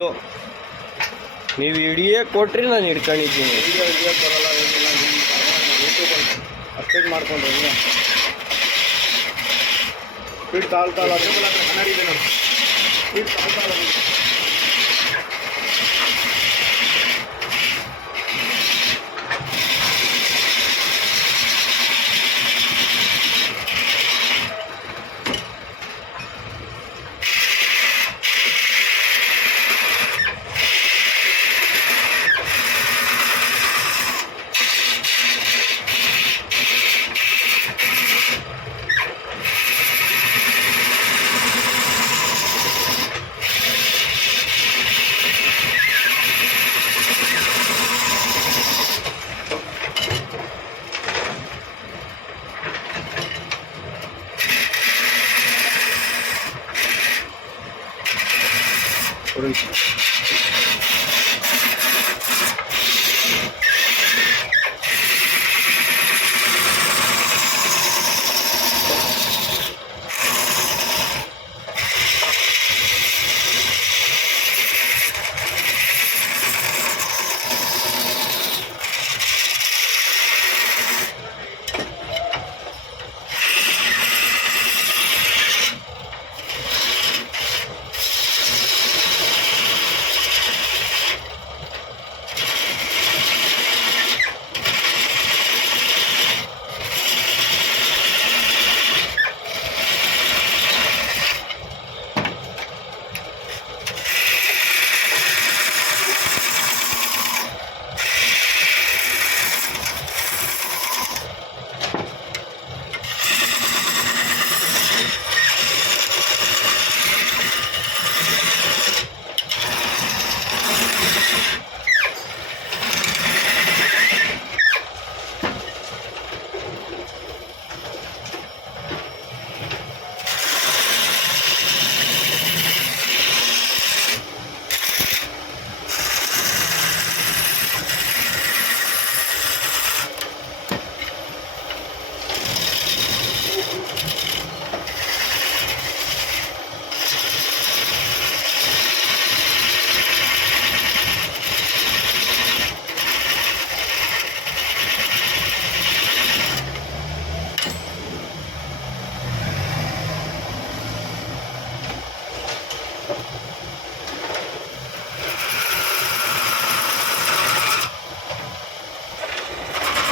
ನೀವು ಹಿಡಿಯೇ ಕೊಟ್ರಿ, ನಾನು ಹಿಡ್ಕೊಂಡಿದ್ದೀನಿ. ವಿಡಿಯೋ ಬರೋಲ್ಲ, ಏನಿಲ್ಲ. ಯೂಟ್ಯೂಬಲ್ಲಿ ಅಪ್ಡೇಟ್ ಮಾಡ್ಕೊಂಡ್ರೆ ನೀವು ಸ್ಪೀಡ್ ತಾಳ್ತಾಳ ಕನ್ನಡ ಇದೆ ನೋಡಿ. ಸ್ಪೀಡ್ ತಾಳ್ತಾಳ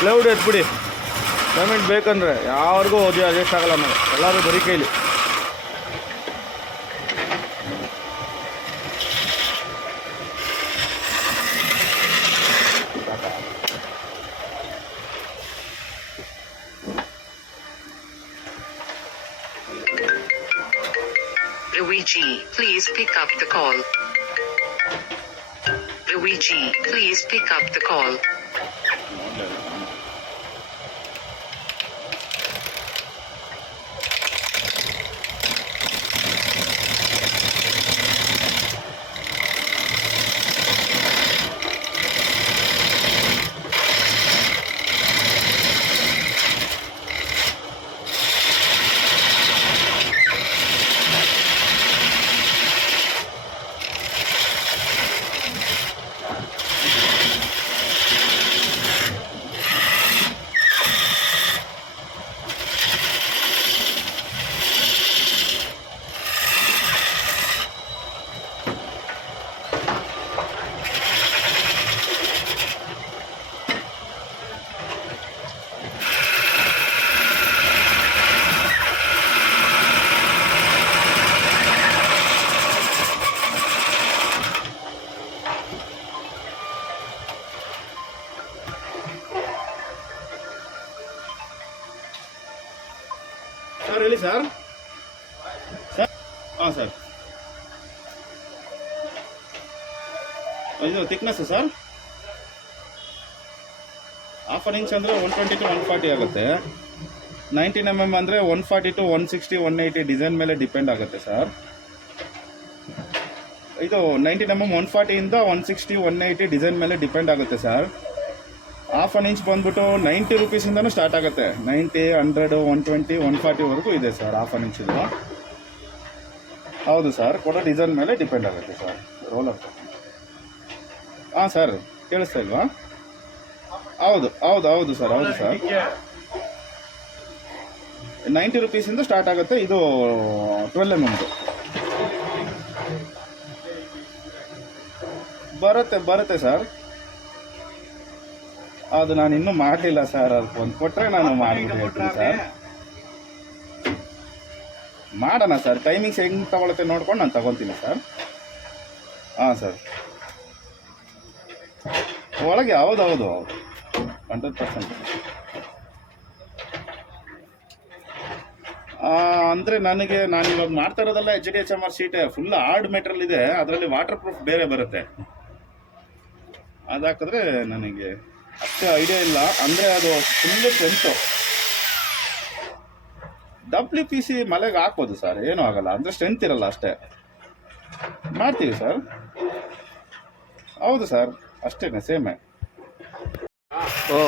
ಪ್ಲೇವುಡ್ ಎತ್ಬಿಡಿ. ಪೇಮೆಂಟ್ ಬೇಕಂದರೆ ಯಾರಿಗೂ ಓದಿ ಅಡ್ಜಸ್ಟ್ ಆಗಲ್ಲ ಮೇಲೆ, ಎಲ್ಲರೂ ಬರೀ ಕೈಲಿ. Luigi, please pick up the call. Luigi, please pick up the call. Sir ಹೇಳಿ ಸರ್. ಸರ್ ಹಾಂ ಸರ್, ಇದು ಥಿಕ್ನೆಸ್ ಸರ್ 1/2 ಇಂಚ್ ಅಂದರೆ 120 to 140 ಆಗುತ್ತೆ. 19 mm ಅಂದರೆ 140 to 160 180 ಡಿಸೈನ್ ಮೇಲೆ ಡಿಪೆಂಡ್ ಆಗುತ್ತೆ ಸರ್. ಇದು 19 mm 140 ಇಂದ 160 180 ಡಿಸೈನ್ ಮೇಲೆ ಡಿಪೆಂಡ್ ಆಗುತ್ತೆ ಸರ್. 1/2 ಇಂಚ್ ಬಂದ್ಬಿಟ್ಟು 90 ರೂಪೀಸಿಂದನೂ ಸ್ಟಾರ್ಟ್ ಆಗುತ್ತೆ. 90 100 120 140ವರೆಗೂ ಇದೆ ಸರ್ 1/2 ಇಂಚ್ ಇದು. ಹೌದು ಸರ್, ಕೊಡೋ ಡಿಸೈನ್ ಮೇಲೆ ಡಿಪೆಂಡ್ ಆಗುತ್ತೆ ಸರ್. ರೋಲರ್. ಹಾಂ ಸರ್, ಕೇಳಿಸ್ತಾ ಇಲ್ವಾ? ಹೌದು ಹೌದು ಹೌದು ಸರ್, ಹೌದು ಸರ್. 90 ರುಪೀಸಿಂದ ಸ್ಟಾರ್ಟ್ ಆಗುತ್ತೆ. ಇದು 12 mm ಬರುತ್ತೆ ಸರ್. ಅದು ನಾನು ಇನ್ನೂ ಮಾಡಲಿಲ್ಲ ಸರ್. ಅದಕ್ಕೆ ಒಂದು ಕೊಟ್ಟರೆ ನಾನು ಮಾಡಿಬಿಟ್ಟು ಹೇಳ್ತೀನಿ ಸರ್. ಮಾಡೋಣ ಸರ್, ಟೈಮಿಂಗ್ಸ್ ಹೆಂಗೆ ತಗೊಳುತ್ತೆ ನೋಡ್ಕೊಂಡು ನಾನು ತಗೊತೀನಿ ಸರ್. ಹಾಂ ಸರ್, ಒಳಗೆ ಹೌದು 100%. ಅಂದರೆ ನಾನು ಇವಾಗ ಮಾಡ್ತಾ ಇರೋದೆಲ್ಲ HDHMR ಶೀಟೇ, ಫುಲ್ ಹಾರ್ಡ್ ಮೆಟೀರಿಯಲ್ ಇದೆ. ಅದರಲ್ಲಿ ವಾಟರ್ ಪ್ರೂಫ್ ಬೇರೆ ಬರುತ್ತೆ. ಅದು ಹಾಕಿದ್ರೆ ನನಗೆ ಅಷ್ಟೇ ಐಡಿಯಾ ಇಲ್ಲ. ಅಂದರೆ ಅದು ಫುಲ್ಲು ಸ್ಟ್ರೆಂತು. WPC ಮಲೆಗೆ ಹಾಕ್ಬೋದು ಸರ್, ಏನೂ ಆಗಲ್ಲ. ಅಂದರೆ ಸ್ಟ್ರೆಂತ್ ಇರಲ್ಲ ಅಷ್ಟೇ. ಮಾಡ್ತೀವಿ ಸರ್. ಹೌದು ಸರ್, ಅಷ್ಟೇ, ಸೇಮೇ. ಓ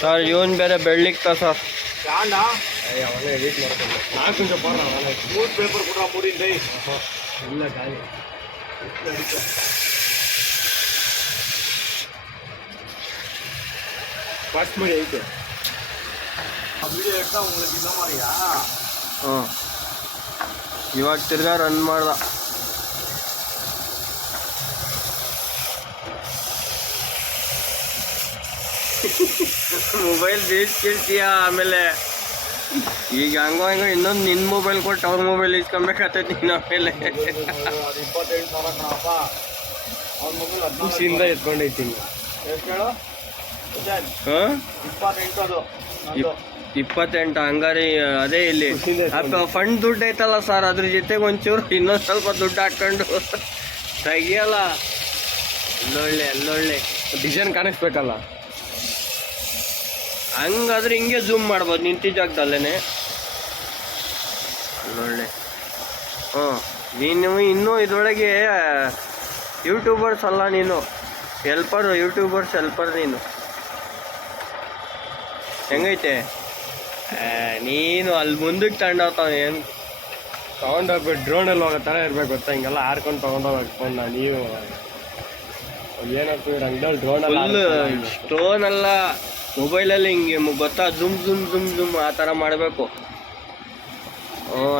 ಸರ್, ಇವನ್ ಬೇರೆ ಬೆಳ್ಳಿಕ್ತ ಸರ್. ಅವನೇ ಎಡಿಟ್ ಮಾಡ್ಕೊಂಡು ಮೂರು ಪೇಪರ್ ಕೂಡ ಮೂರಿಂದ ಇಲ್ಲ ಗಾಳಿ ಫಾಸ್ಟ್ ಮಾಡಿ ಐತೆ ವಿಡಿಯೋ ಎಡ್ತಾ உங்களுக்கு ಇಲ್ಲ ಮಾರಿಯಾ. ಇವಾಗ ತಿರ್ಗಾ ರನ್ ಮಾಡ್ದ. ಮೊಬೈಲ್ ಬೇಯಿಸ್ಕಿರ್ತೀಯ, ಆಮೇಲೆ ಈಗ ಹಂಗೋ ಇನ್ನೊಂದು ನಿನ್ನ ಮೊಬೈಲ್ ಕೊಟ್ಟು ಅವ್ರ ಮೊಬೈಲ್ ಇಸ್ಕೊಬೇಕಾಗ್ತೈತಿ ನೀನು. ಆಮೇಲೆ 28,000 ಕಣಪ್ಪ. ಅವ್ರ ಮೊಬೈಲ್ ಖುಷಿಯಿಂದ ಎತ್ಕೊಂಡೈತೀನಿ. ಎಷ್ಟು ಹೇಳು? ಹಾಂ, 28 ಅದು 28 ಹಂಗಾರಿ. ಅದೇ ಇಲ್ಲಿ ಫಂಡ್ ದುಡ್ಡು ಐತಲ್ಲ ಸರ್, ಅದ್ರ ಜೊತೆಗೆ ಒಂಚೂರು ಇನ್ನೊಂದು ಸ್ವಲ್ಪ ದುಡ್ಡು ಹಾಕೊಂಡು ತೆಗಿಯಲ್ಲ. ಅಲ್ಲೊಳ್ಳೆ ಡಿಸೈನ್ ಕಾಣಿಸ್ಬೇಕಲ್ಲ. ಹಂಗಾದ್ರೆ ಹಿಂಗೆ ಝೂಮ್ ಮಾಡ್ಬೋದು ನಿಂತಿದ್ದ ಜಾಗದಲ್ಲೇನೆ. ಒಳ್ಳೆ. ನೀನು ಇನ್ನೂ ಇದರೊಳಗೆ ಯೂಟ್ಯೂಬರ್ಸ್ ಅಲ್ಲ ನೀನು, ಯೂಟ್ಯೂಬರ್ಸ್ ಹೆಲ್ಪರ್ ನೀನು. ಹೆಂಗೈತೆ ನೀನು ಅಲ್ಲಿ ಮುಂದಕ್ಕೆ ತಗೊಂಡೋಗ್ತಾವ. ಏನು ತಗೊಂಡೋಗ್ಬಿಟ್ಟು ಡ್ರೋನಲ್ಲಿ ಹೋಗೋ ಥರ ಇರ್ಬೇಕು ಗೊತ್ತಾ, ಹಿಂಗೆಲ್ಲ ಹಾರ್ಕೊಂಡು ತಗೊಂಡೋಗ್ಕೊಂಡು. ನೀವು ಏನಾಗ್ತದೆ ರಂಗದಲ್ಲಿ ಫುಲ್ ಸ್ಟೋನ್ ಅಲ್ಲ, ಮೊಬೈಲಲ್ಲಿ ಹಿಂಗೆ ಗೊತ್ತಾ, ಝುಮ್ ಆ ಥರ ಮಾಡಬೇಕು.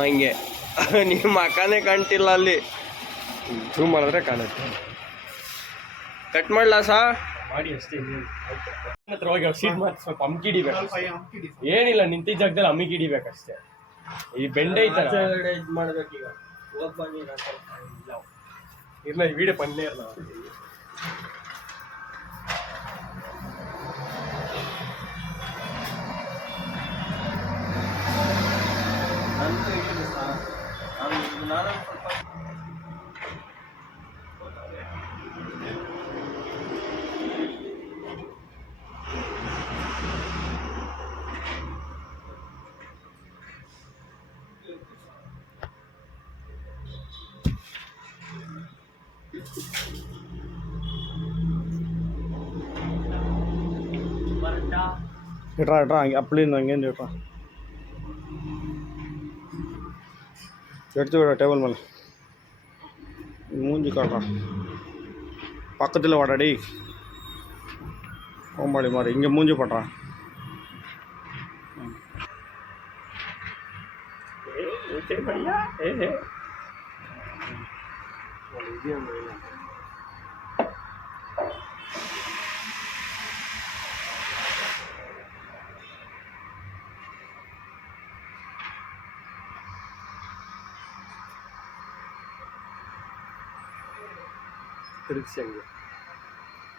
ಹಂಗೆ ನಿಮ್ಮ ಮಕ್ಕನೇ ಕಾಣ್ತಿಲ್ಲ ಅಲ್ಲಿ. ಝೂಮ್ ಮಾಡಿದ್ರೆ ಕಾಣುತ್ತೆ. ಕಟ್ ಮಾಡ್ಲಾ ಸಾ ಮಾಡಿ ಅಷ್ಟೇ. ಹತ್ರ ಹೋಗಿ ಸೀಟ್ ಮಾತ್ರ ಸ್ವಲ್ಪ ಅಮ್ಕಿ ಹಿಡಿಬೇಕು ಏನಿಲ್ಲ ನಿಂತಿದ್ದ ಜಾಗದಲ್ಲಿ ಅಮ್ಮಿಗೆ ಹಿಡಿಬೇಕಷ್ಟೇ ಈ ಬೆಂಡೆ ಐತಲ್ಲ ಇದು ಮಾಡ್ಬೇಕೀಗ ಹೋಗ್ ಬನ್ನಿ ನಾನು ಸ್ವಲ್ಪ ಇಲ್ಲ ಈ ವಿಡಿಯೋ ಪನ್ನೇ ಇರಲ್ಲ ನಂದು ಇದೆ ಸರ್ ನಾನು ಸ್ವಲ್ಪ ಇಟ್ರಾ ಹಂಗೆ ಅಪ್ಲಿಂದ ಹಂಗೇನು ಇಟ್ರಾ ಎಡ್ತೀವಿ ಟೇಬಲ್ ಮೇಲೆ ಮೂಂಜಿ ಕಾಟ್ರ ಪಕ್ಕದಲ್ಲೇ ಓಡಾಡಿ ಹೋಗ್ಬಾಡಿ ಮಾರಿ ಹಿಂಗೆ ಮೂಂಜಿ ಪಟ್ರ ತಿರುಗಿಸಿ ಹಂಗೆ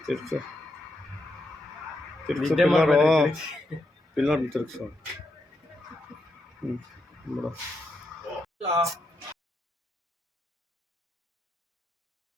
ತಿರ್ಗ್ಸು ನಿದ್ದೆ ಮಾಡ್ಬೇಡ, ತಿರ್ಗ್ಸಿ. ಪಿಲ್ಲರ್ ತಿರ್ಗ್ಸು ಬಿಡು